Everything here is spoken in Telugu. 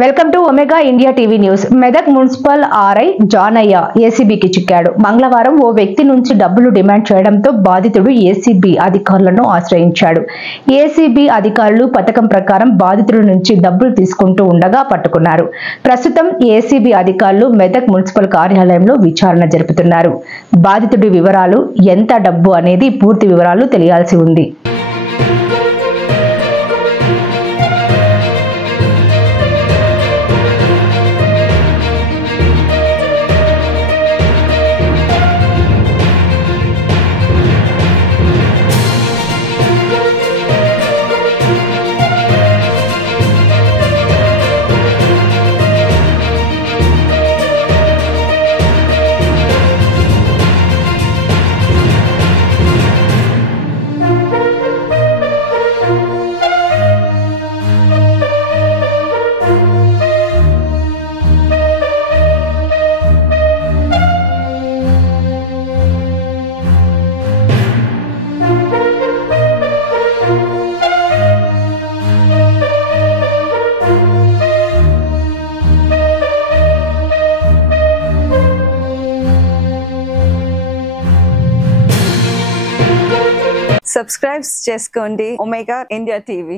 Welcome to Omega India TV news. Medak municipal RI Janaiah ఏసీబీకి చిక్కాడు. మంగళవారం ఓ వ్యక్తి నుంచి డబ్బులు డిమాండ్ చేయడంతో బాధితుడు ఏసీబీ అధికారులను ఆశ్రయించాడు. ఏసీబీ అధికారులు పథకం ప్రకారం బాధితుడి నుంచి డబ్బులు తీసుకుంటూ ఉండగా పట్టుకున్నారు. ప్రస్తుతం ఏసీబీ అధికారులు మెదక్ మున్సిపల్ కార్యాలయంలో విచారణ జరుపుతున్నారు. బాధితుడి వివరాలు, ఎంత డబ్బు అనేది పూర్తి వివరాలు తెలియాల్సి ఉంది. సబ్స్క్రైబ్ చేసుకోండి ఒమేగా ఇండియా టీవీ.